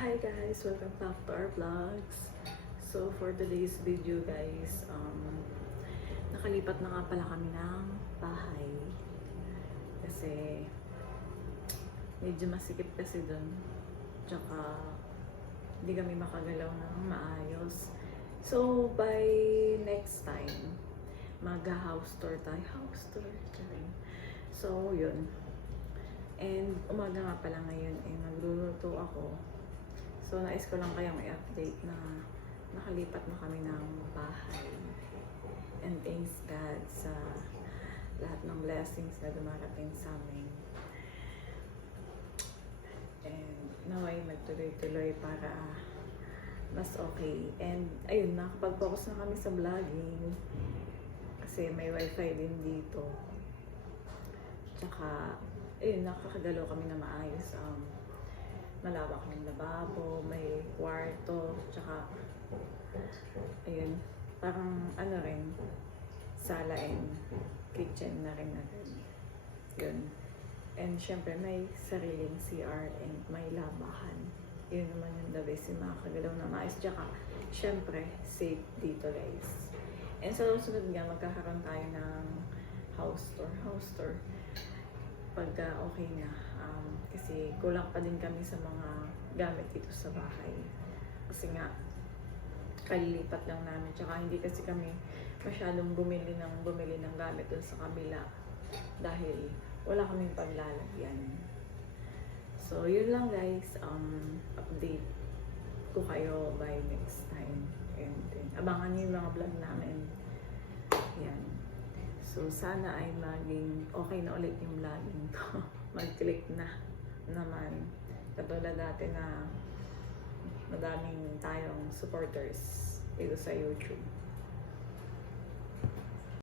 Hi guys, welcome back to our vlogs. So for today's video guys, nakalipat na nga pala kami ng bahay kasi medyo masikip kasi dun, tsaka hindi kami makagalaw ng maayos. So by next time mag-house tour tayo. House tour. So yun. And umaga nga pala ngayon nagluluto ako. So, nais ko lang kayong i-update na nakalipat na kami ng bahay. And thanks God sa lahat ng blessings na dumarating sa amin. And naway magtuloy-tuloy para mas okay. And ayun, nakapag-focus na kami sa vlogging. Kasi may wifi din dito. Tsaka, ayun, nakakagalaw kami na maayos. Malawak ng lababo, may kwarto, tsaka ayun, parang ano rin, sala and kitchen na rin agad. Yun. And syempre may sariling CR and may labahan. Yun naman yung the best, yung makakagalaw na maayos. Tsaka syempre safe dito guys. And sa susunod nga magkakaroon tayo ng house tour pagka okay na. Kasi kulang pa din kami sa mga gamit dito sa bahay. Kasi nga, kalilipat lang namin. Tsaka hindi kasi kami masyadong bumili ng gamit dun sa kabila. Dahil wala kaming paglalagyan. So, yun lang guys. Update ko kayo by next time. And then, abangan nyo yung mga vlog namin. Yan. So, sana ay maging okay na ulit yung vlogging ko. Mag-click na naman. Katulad dati na madaming tayong supporters dito sa YouTube.